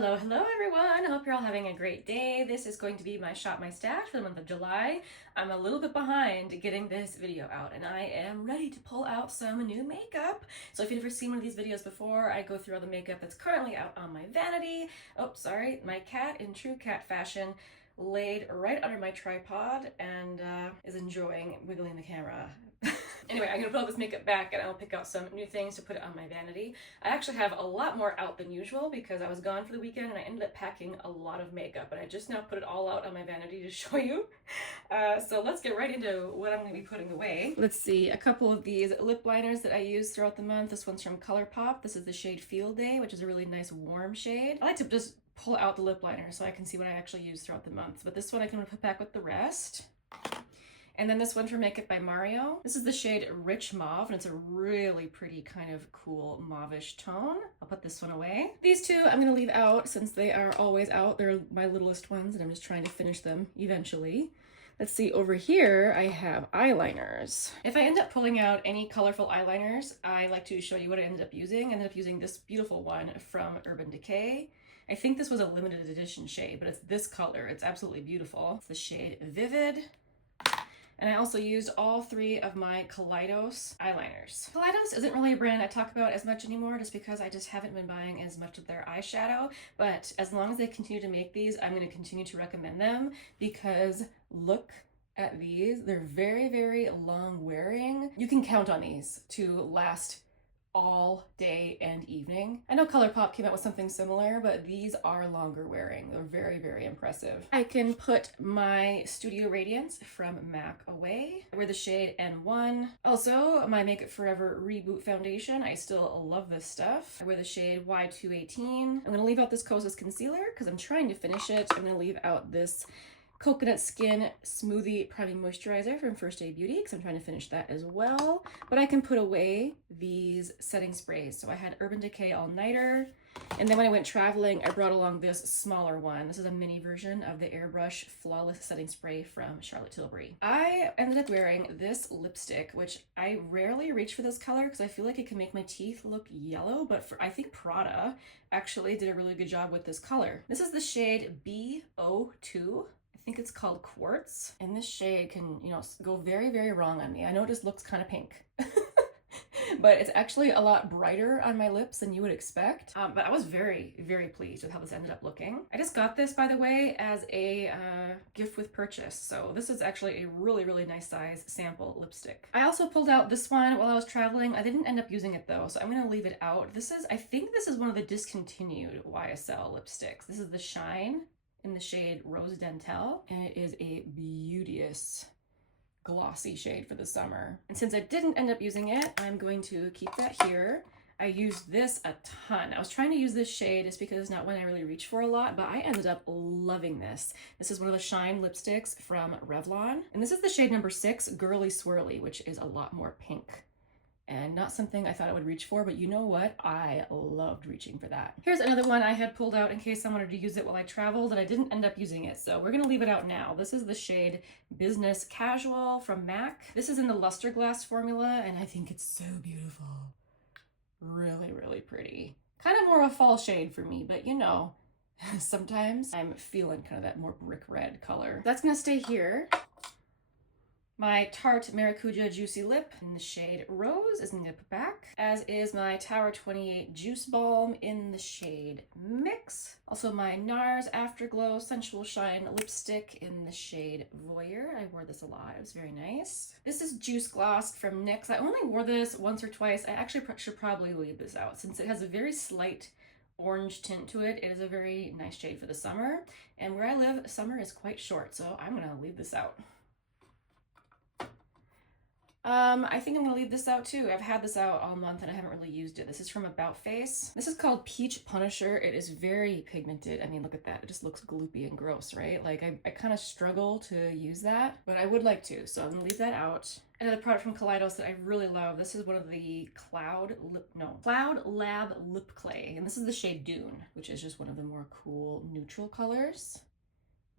Hello, hello everyone. I hope you're all having a great day. This is going to be my Shop My Stash for the month of July. I'm a little bit behind getting this video out and I am ready to pull out some new makeup. So if you've never seen one of these videos before, I go through all the makeup that's currently out on my vanity. Oh, sorry, my cat in true cat fashion laid right under my tripod and is enjoying wiggling the camera. Anyway, I'm gonna put all this makeup back and I'll pick out some new things to put it on my vanity. I actually have a lot more out than usual because I was gone for the weekend and I ended up packing a lot of makeup, but I just now put it all out on my vanity to show you. So let's get right into what I'm gonna be putting away. Let's see, a couple of these lip liners that I use throughout the month. This one's from ColourPop. This is the shade Field Day, which is a really nice warm shade. I like to just pull out the lip liner so I can see what I actually use throughout the month, but this one I can put back with the rest. And then this one from Makeup by Mario. This is the shade Rich Mauve, and it's a really pretty kind of cool mauve-ish tone. I'll put this one away. These two I'm gonna leave out since they are always out. They're my littlest ones, and I'm just trying to finish them eventually. Let's see, over here I have eyeliners. If I end up pulling out any colorful eyeliners, I like to show you what I ended up using. I ended up using this beautiful one from Urban Decay. I think this was a limited edition shade, but it's this color. It's absolutely beautiful. It's the shade Vivid. And I also used all three of my Kaleidos eyeliners. Kaleidos isn't really a brand I talk about as much anymore just because I just haven't been buying as much of their eyeshadow, but as long as they continue to make these, I'm going to continue to recommend them because look at these. They're very, very long wearing. You can count on these to last all day and evening. I know ColourPop came out with something similar, but these are longer wearing. They're very, very impressive. I can put my Studio Radiance from MAC away. I wear the shade N1. Also, my Make It Forever Reboot Foundation. I still love this stuff. I wear the shade Y218. I'm gonna leave out this Kosas concealer because I'm trying to finish it. I'm gonna leave out this Coconut Skin Smoothie Priming Moisturizer from First Aid Beauty because I'm trying to finish that as well. But I can put away these setting sprays. So I had Urban Decay All Nighter. And then when I went traveling, I brought along this smaller one. This is a mini version of the Airbrush Flawless Setting Spray from Charlotte Tilbury. I ended up wearing this lipstick, which I rarely reach for this color because I feel like it can make my teeth look yellow, but I think Prada actually did a really good job with this color. This is the shade B02. I think it's called Quartz, and this shade can, you know, go very, very wrong on me. I know it just looks kind of pink, but it's actually a lot brighter on my lips than you would expect. But I was very, very pleased with how this ended up looking. I just got this, by the way, as a gift with purchase. So this is actually a really, really nice size sample lipstick. I also pulled out this one while I was traveling. I didn't end up using it though, so I'm gonna leave it out. I think this is one of the discontinued YSL lipsticks. This is the Shine in the shade Rose Dentel, and it is a beauteous glossy shade for the summer. And since I didn't end up using it, I'm going to keep that here. I used this a ton. I was trying to use this shade just because it's not one I really reach for a lot, but I ended up loving this. This is one of the Shine lipsticks from Revlon, and this is the shade number 6, Girly Swirly, which is a lot more pink. And not something I thought I would reach for, but you know what? I loved reaching for that. Here's another one I had pulled out in case I wanted to use it while I traveled, and I didn't end up using it, so we're gonna leave it out now. This is the shade Business Casual from MAC. This is in the Luster Glass formula, and I think it's so beautiful. Really, really pretty. Kind of more of a fall shade for me, but you know, sometimes I'm feeling kind of that more brick red color. That's gonna stay here. My Tarte Maracuja Juicy Lip in the shade Rose is going to put back, as is my Tower 28 Juice Balm in the shade Mix. Also my NARS Afterglow Sensual Shine lipstick in the shade Voyeur. I wore this a lot. It was very nice. This is Juice Gloss from NYX. I only wore this once or twice. I actually should probably leave this out since it has a very slight orange tint to it. It is a very nice shade for the summer. And where I live, summer is quite short, so I'm going to leave this out. I think I'm gonna leave this out too. I've had this out all month and I haven't really used it. This is from About Face. This is called Peach Punisher. It is very pigmented. I mean, look at that. It just looks gloopy and gross, right? Like I kind of struggle to use that, but I would like to, so I'm gonna leave that out. Another product from Kaleidos that I really love. This is one of the Cloud Lab Lip Clay, and this is the shade Dune, which is just one of the more cool neutral colors.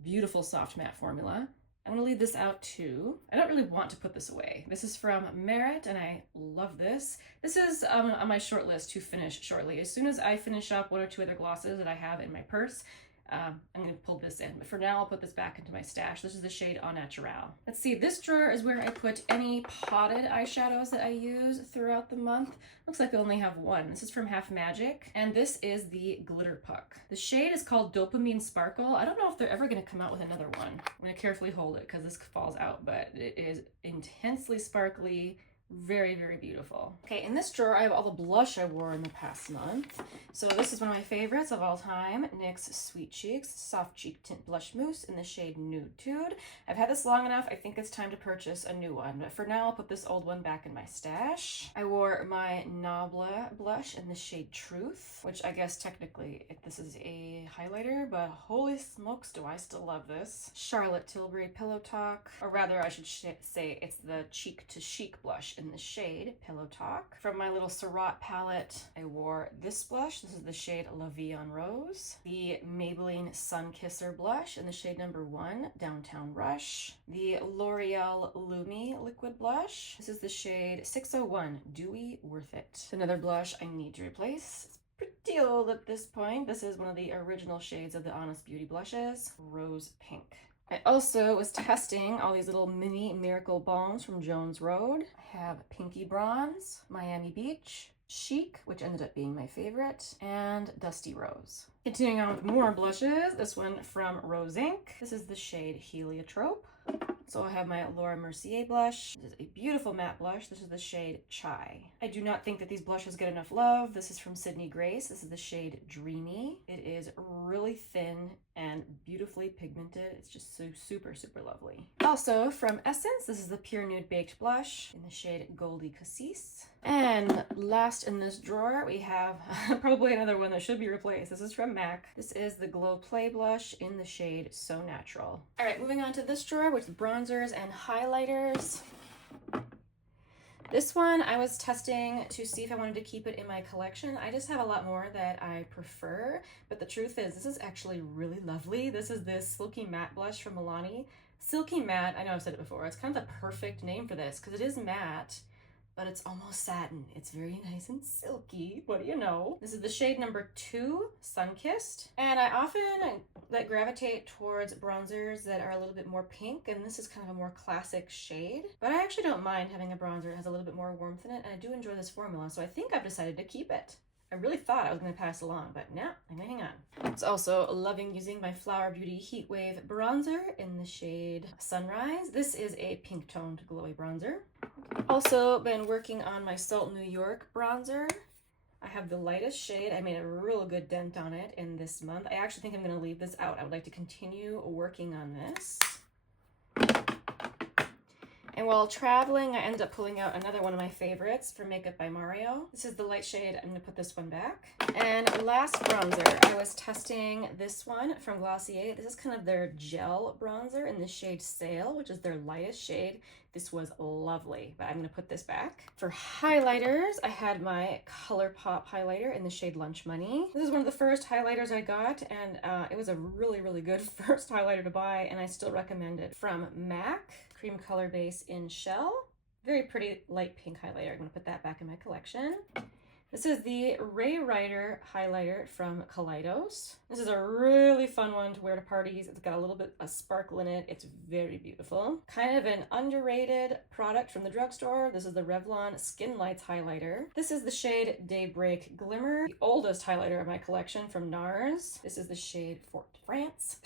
Beautiful soft matte formula. I'm gonna leave this out too. I don't really want to put this away. This is from Merit, and I love this. This is on my short list to finish shortly. As soon as I finish up 1 or 2 other glosses that I have in my purse, I'm gonna pull this in, but for now I'll put this back into my stash. This is the shade Au Naturel. Let's see, this drawer is where I put any potted eyeshadows that I use throughout the month. Looks like I only have one. This is from Half Magic, and this is the Glitter Puck. The shade is called Dopamine Sparkle. I don't know if they're ever gonna come out with another one. I'm gonna carefully hold it because this falls out, but it is intensely sparkly. Very, very beautiful. Okay, in this drawer, I have all the blush I wore in the past month. So this is one of my favorites of all time, NYX Sweet Cheeks Soft Cheek Tint Blush Mousse in the shade Nude Tude. I've had this long enough, I think it's time to purchase a new one, but for now, I'll put this old one back in my stash. I wore my Nabla blush in the shade Truth, which I guess technically this is a highlighter, but holy smokes, do I still love this. Charlotte Tilbury Pillow Talk, or rather I should say it's the Cheek to Chic blush in the shade Pillow Talk. From my little Surratt palette, I wore this blush. This is the shade La Vie en Rose. The Maybelline Sunkisser blush in the shade number 1, Downtown Rush. The L'Oreal Lumi liquid blush. This is the shade 601, Dewy Worth It. Another blush I need to replace. It's pretty old at this point. This is one of the original shades of the Honest Beauty blushes, Rose Pink. I also was testing all these little mini Miracle Balms from Jones Road. I have Pinky Bronze, Miami Beach, Chic, which ended up being my favorite, and Dusty Rose. Continuing on with more blushes, this one from Rose Inc. This is the shade Heliotrope. So I have my Laura Mercier blush. This is a beautiful matte blush. This is the shade Chai. I do not think that these blushes get enough love. This is from Sydney Grace. This is the shade Dreamy. It is really thin and beautifully pigmented. It's just so super, super lovely. Also from Essence, this is the Pure Nude Baked Blush in the shade Goldie Cassis. And last in this drawer, we have probably another one that should be replaced. This is from MAC. This is the Glow Play Blush in the shade So Natural. All right, moving on to this drawer with bronzers and highlighters. This one I was testing to see if I wanted to keep it in my collection. I just have a lot more that I prefer, but the truth is this is actually really lovely. This is this Silky Matte blush from Milani. Silky Matte, I know I've said it before, it's kind of the perfect name for this because it is matte, but it's almost satin. It's very nice and silky. What do you know? This is the shade number 2, Sunkissed. And I often gravitate towards bronzers that are a little bit more pink, and this is kind of a more classic shade. But I actually don't mind having a bronzer that has a little bit more warmth in it, and I do enjoy this formula, so I think I've decided to keep it. I really thought I was going to pass along, but no, I'm going to hang on. I was also loving using my Flower Beauty Heat Wave bronzer in the shade Sunrise. This is a pink toned glowy bronzer. Also been working on my Salt New York bronzer. I have the lightest shade. I made a real good dent on it in this month. I actually think I'm going to leave this out. I would like to continue working on this. And while traveling, I ended up pulling out another one of my favorites from Makeup by Mario. This is the light shade. I'm going to put this one back. And last bronzer, I was testing this one from Glossier. This is kind of their gel bronzer in the shade Sail, which is their lightest shade. This was lovely, but I'm going to put this back. For highlighters, I had my ColourPop highlighter in the shade Lunch Money. This is one of the first highlighters I got, and it was a really, really good first highlighter to buy, and I still recommend it. From MAC. Cream Color Base in Shell. Very pretty light pink highlighter. I'm going to put that back in my collection. This is the Ray Ryder highlighter from Kaleidos. This is a really fun one to wear to parties. It's got a little bit of sparkle in it. It's very beautiful. Kind of an underrated product from the drugstore. This is the Revlon Skin Lights highlighter. This is the shade Daybreak Glimmer, the oldest highlighter of my collection from NARS. This is the shade Fort France.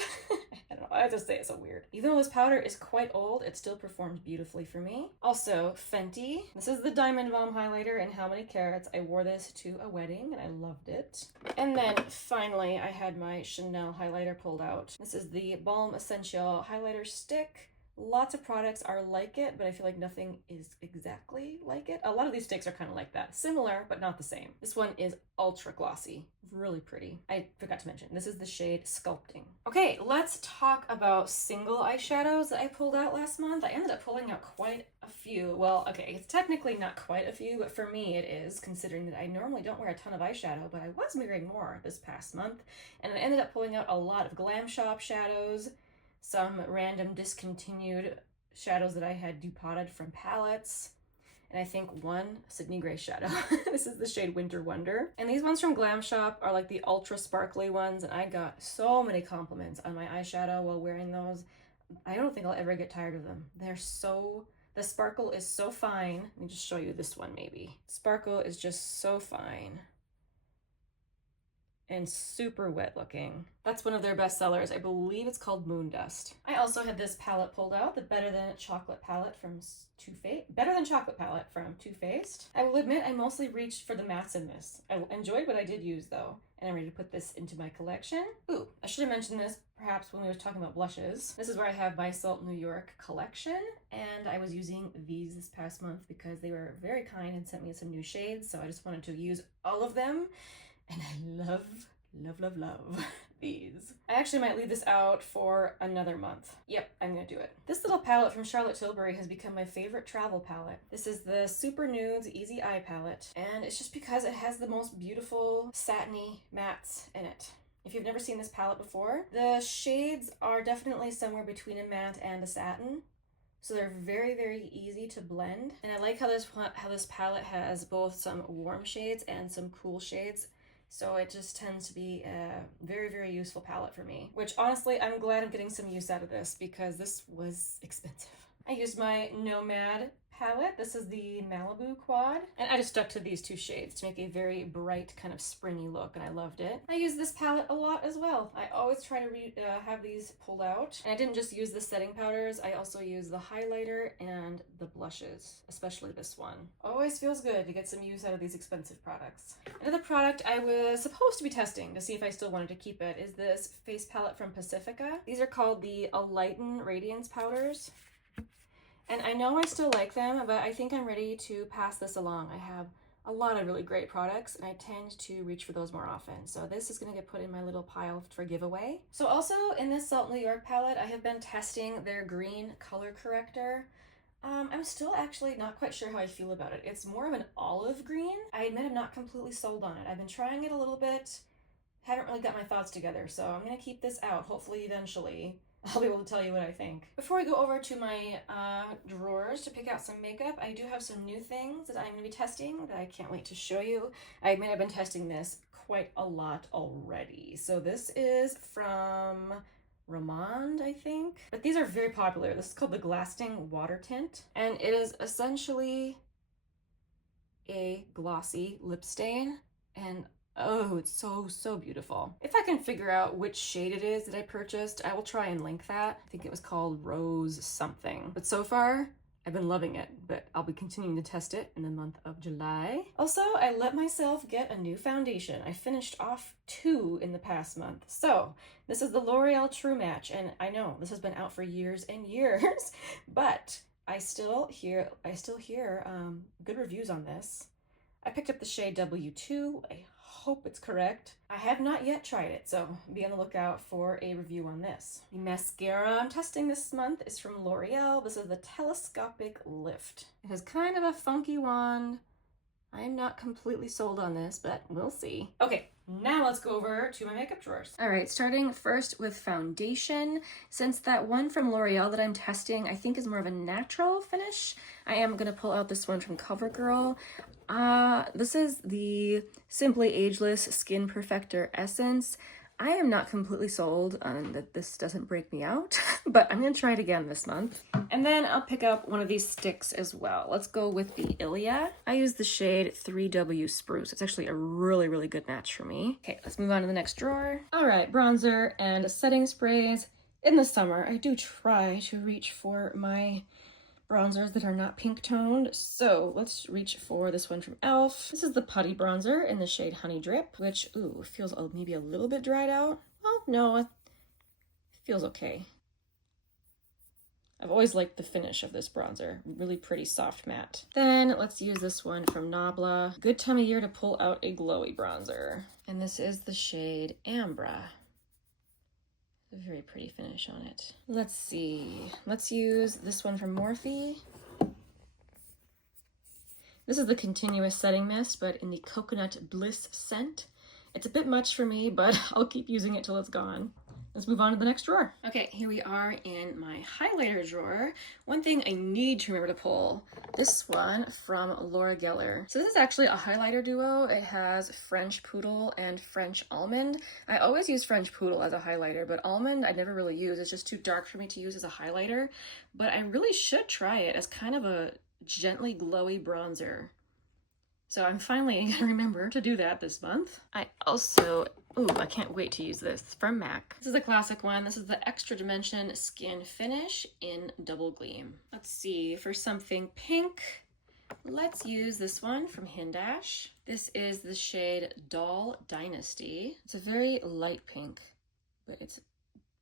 I don't know, I just say it's so weird. Even though this powder is quite old, it still performs beautifully for me. Also, Fenty. This is the Diamond Balm highlighter in How Many Carats. I wore this to a wedding and I loved it. And then finally, I had my Chanel highlighter pulled out. This is the Balm Essential highlighter stick. Lots of products are like it, but I feel like nothing is exactly like it. A lot of these sticks are kind of like that. Similar, but not the same. This one is ultra glossy. Really pretty. I forgot to mention, this is the shade Sculpting. Okay, let's talk about single eyeshadows that I pulled out last month. I ended up pulling out quite a few. Well, okay, it's technically not quite a few, but for me it is, considering that I normally don't wear a ton of eyeshadow, but I was wearing more this past month. And I ended up pulling out a lot of Glam Shop shadows, some random discontinued shadows that I had depotted from palettes, and I think one Sydney Gray shadow. This is the shade Winter Wonder. And these ones from Glam Shop are like the ultra sparkly ones, and I got so many compliments on my eyeshadow while wearing those. I don't think I'll ever get tired of them. They're so, the sparkle is so fine. Let me just show you this one maybe. Sparkle is just so fine and super wet looking. That's one of their best sellers. I believe it's called Moon Dust. I also had this palette pulled out, the Better Than Chocolate palette from Better Than Chocolate palette from Too Faced. I will admit I mostly reached for the mattes in this. I enjoyed what I did use though, and I'm ready to put this into my collection. Ooh, I should have mentioned this perhaps when we were talking about blushes. This is where I have my Salt New York collection, and I was using these this past month because they were very kind and sent me some new shades, so I just wanted to use all of them. And I love these. I actually might leave this out for another month. Yep, I'm gonna do it. This little palette from Charlotte Tilbury has become my favorite travel palette. This is the Super Nudes Easy Eye palette, and it's just because it has the most beautiful satiny mattes in it. If you've never seen this palette before, the shades are definitely somewhere between a matte and a satin. So they're very, very easy to blend. And I like how this palette has both some warm shades and some cool shades. So it just tends to be a very, very useful palette for me, which honestly, I'm glad I'm getting some use out of this because this was expensive. I used my Nomad palette. This is the Malibu Quad, and I just stuck to these two shades to make a very bright kind of springy look, and I loved it. I use this palette a lot as well. I always try to have these pulled out, and I didn't just use the setting powders, I also use the highlighter and the blushes, especially this one. Always feels good to get some use out of these expensive products. Another product I was supposed to be testing to see if I still wanted to keep it is this face palette from Pacifica. These are called the Alighten Radiance Powders. And I know I still like them, but I think I'm ready to pass this along. I have a lot of really great products, and I tend to reach for those more often. So this is gonna get put in my little pile for giveaway. So also in this Salt New York palette, I have been testing their green color corrector. I'm still actually not quite sure how I feel about it. It's more of an olive green. I admit I'm not completely sold on it. I've been trying it a little bit, haven't really got my thoughts together, so I'm gonna keep this out. Hopefully eventually I'll be able to tell you what I think. Before we go over to my drawers to pick out some makeup, I do have some new things that I'm going to be testing that I can't wait to show you. I admit I've been testing this quite a lot already. So this is from Romand, I think. But these are very popular. This is called the Glasting Water Tint, and it is essentially a glossy lip stain, and oh, it's so beautiful. If I can figure out which shade it is that I purchased, I will try and link that. I think it was called Rose something. But so far, I've been loving it, but I'll be continuing to test it in the month of July. Also, I let myself get a new foundation. I finished off 2 in the past month. So this is the L'Oreal True Match, and I know this has been out for years and years, but I still hear good reviews on this. I picked up the shade W2. I hope it's correct. I have not yet tried it, so be on the lookout for a review on this. The mascara I'm testing this month is from L'Oreal. This is the Telescopic Lift. It has kind of a funky wand. I'm not completely sold on this, but we'll see. Okay, now let's go over to my makeup drawers. All right, starting first with foundation. Since that one from L'Oreal that I'm testing, I think is more of a natural finish, I am gonna pull out this one from Covergirl. This is the Simply Ageless Skin Perfector Essence. I am not completely sold on that this doesn't break me out, but I'm gonna try it again this month. And then I'll pick up one of these sticks as well. Let's go with the Ilia. I use the shade 3W Spruce. It's actually a really good match for me. Okay, let's move on to the next drawer. All right, bronzer and setting sprays. In the summer, I do try to reach for my bronzers that are not pink toned, so let's reach for this one from e.l.f. This is the Putty bronzer in the shade Honey Drip, which, ooh, feels maybe a little bit dried out. Well, no, it feels okay. I've always liked the finish of this bronzer. Really pretty soft matte. Then let's use this one from Nabla. Good time of year to pull out a glowy bronzer. And this is the shade Ambra. A very pretty finish on it. Let's see. Let's use this one from Morphe. This is the Continuous Setting Mist, but in the Coconut Bliss scent. It's a bit much for me, but I'll keep using it till it's gone. let's move on to the next drawer. Okay, here we are in my highlighter drawer. One thing I need to remember to pull, this one from Laura Geller. So this is actually a highlighter duo. It has French Poodle and French Almond. I always use French Poodle as a highlighter, but Almond I never really use. It's just too dark for me to use as a highlighter, but I really should try it as kind of a gently glowy bronzer. So I'm finally gonna remember to do that this month. I also, ooh, I can't wait to use this from MAC. This is a classic one. This is the Extra Dimension Skin Finish in Double-Gleam. Let's see, for something pink, let's use this one from Hindash. This is the shade Doll Dynasty. It's a very light pink, but it's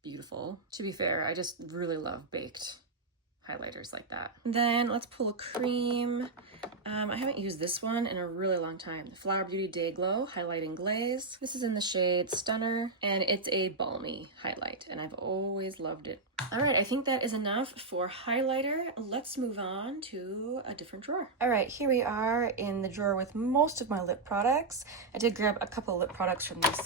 beautiful. To be fair, I just really love baked highlighters like that. Then let's pull a cream. I haven't used this one in a really long time. The Flower Beauty Day Glow Highlighting Glaze. This is in the shade Stunner, and it's a balmy highlight, and I've always loved it. All right, I think that is enough for highlighter. Let's move on to a different drawer. All right, here we are in the drawer with most of my lip products. I did grab a couple lip products from this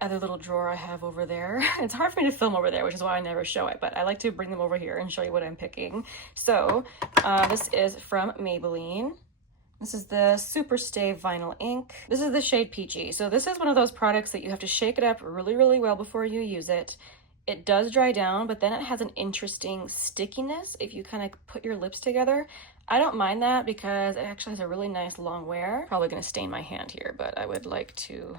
other little drawer I have over there. It's hard for me to film over there, which is why I never show it, but I like to bring them over here and show you what I'm picking. So this is from Maybelline. This is the Super Stay Vinyl Ink. This is the shade Peachy. So this is one of those products that you have to shake it up really, really well before you use it. It does dry down, but then it has an interesting stickiness if you kind of put your lips together. I don't mind that because it actually has a really nice long wear. Probably gonna stain my hand here, but I would like to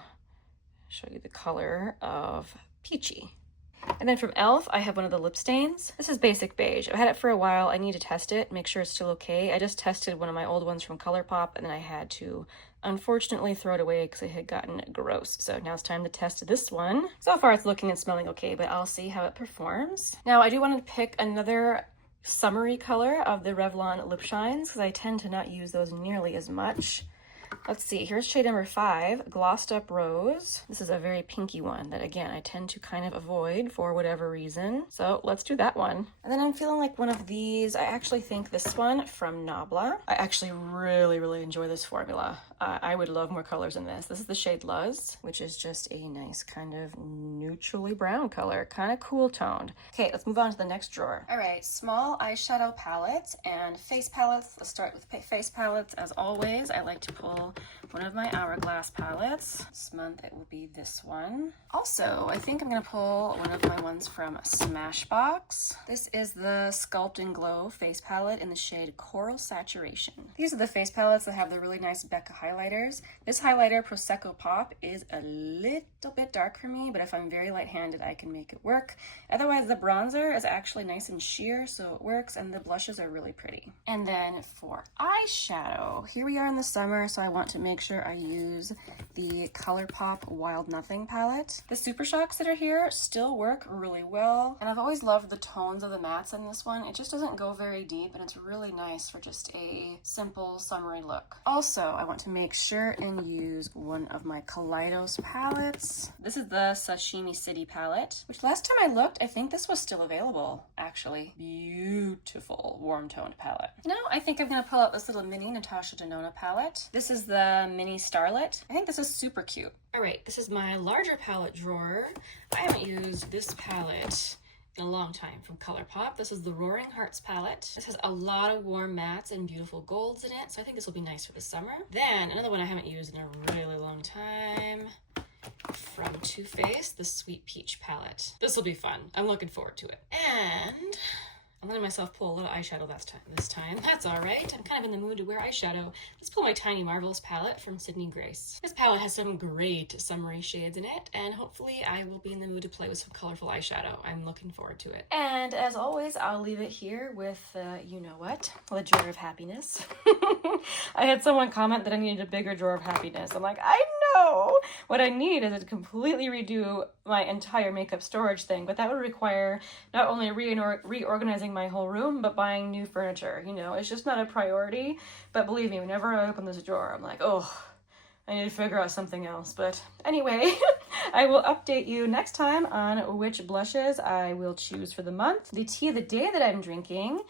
show you the color of Peachy. And then from e.l.f, I have one of the lip stains. This is Basic Beige. I've had it for a while. I need to test it, make sure it's still okay. I just tested one of my old ones from ColourPop, and then I had to unfortunately throw it away because it had gotten gross. So now it's time to test this one. So far it's looking and smelling okay, but I'll see how it performs. Now I do want to pick another summery color of the Revlon Lip Shines because I tend to not use those nearly as much. Let's see, here's shade number 5, Glossed Up Rose. This is a very pinky one that, again, I tend to kind of avoid for whatever reason. So let's do that one. And then I'm feeling like one of these, I actually think this one from Nabla. I actually really, really enjoy this formula. I would love more colors in this. This is the shade Luz, which is just a nice kind of neutrally brown color, kind of cool toned. Okay, let's move on to the next drawer. All right, small eyeshadow palettes and face palettes. Let's start with face palettes. As always, I like to pull one of my Hourglass palettes. This month it will be this one. Also, I think I'm gonna pull one of my ones from Smashbox. This is the Sculpt and Glow face palette in the shade Coral Saturation. These are the face palettes that have the really nice Becca highlighters. This highlighter, Prosecco Pop, is a little bit dark for me, but if I'm very light-handed, I can make it work. Otherwise, the bronzer is actually nice and sheer, so it works, and the blushes are really pretty. And then for eyeshadow, here we are in the summer, so I want to make sure I use the ColourPop Wild Nothing palette. The Super Shocks that are here still work really well, and I've always loved the tones of the mattes in this one. It just doesn't go very deep, and it's really nice for just a simple summery look. Also, I want to make sure and use one of my Kaleidos palettes. This is the Sashimi City palette, which last time I looked, I think this was still available, actually. Beautiful warm toned palette. Now, I think I'm gonna pull out this little mini Natasha Denona palette. This is the Mini Starlet. I think this is super cute. All right, this is my larger palette drawer. I haven't used this palette in a long time from ColourPop. This is the Roaring Hearts palette. This has a lot of warm mattes and beautiful golds in it, so I think this will be nice for the summer. Then another one I haven't used in a really long time from Too Faced, the Sweet Peach palette. This will be fun. I'm looking forward to it. And I'm letting myself pull a little eyeshadow this time. That's all right. I'm kind of in the mood to wear eyeshadow. Let's pull my Tiny Marvels palette from Sydney Grace. This palette has some great summery shades in it, and hopefully I will be in the mood to play with some colorful eyeshadow. I'm looking forward to it. And as always, I'll leave it here with, you know what, the drawer of happiness. I had someone comment that I needed a bigger drawer of happiness. I'm like, I know! What I need is to completely redo my entire makeup storage thing, but that would require not only reorganizing my whole room, but buying new furniture. You know, it's just not a priority. But believe me, whenever I open this drawer, I'm like, oh, I need to figure out something else. But anyway, I will update you next time on which blushes I will choose for the month. The tea of the day that I'm drinking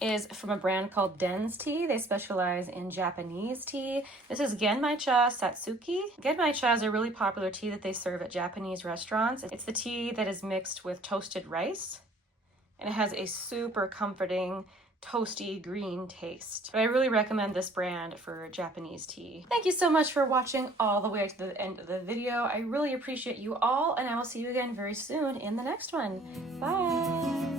is from a brand called Dynasty. They specialize in Japanese tea. This is Genmaicha Satsuki. Genmaicha is a really popular tea that they serve at Japanese restaurants. It's the tea that is mixed with toasted rice, and it has a super comforting, toasty green taste. But I really recommend this brand for Japanese tea. Thank you so much for watching all the way to the end of the video. I really appreciate you all, and I will see you again very soon in the next one. Bye!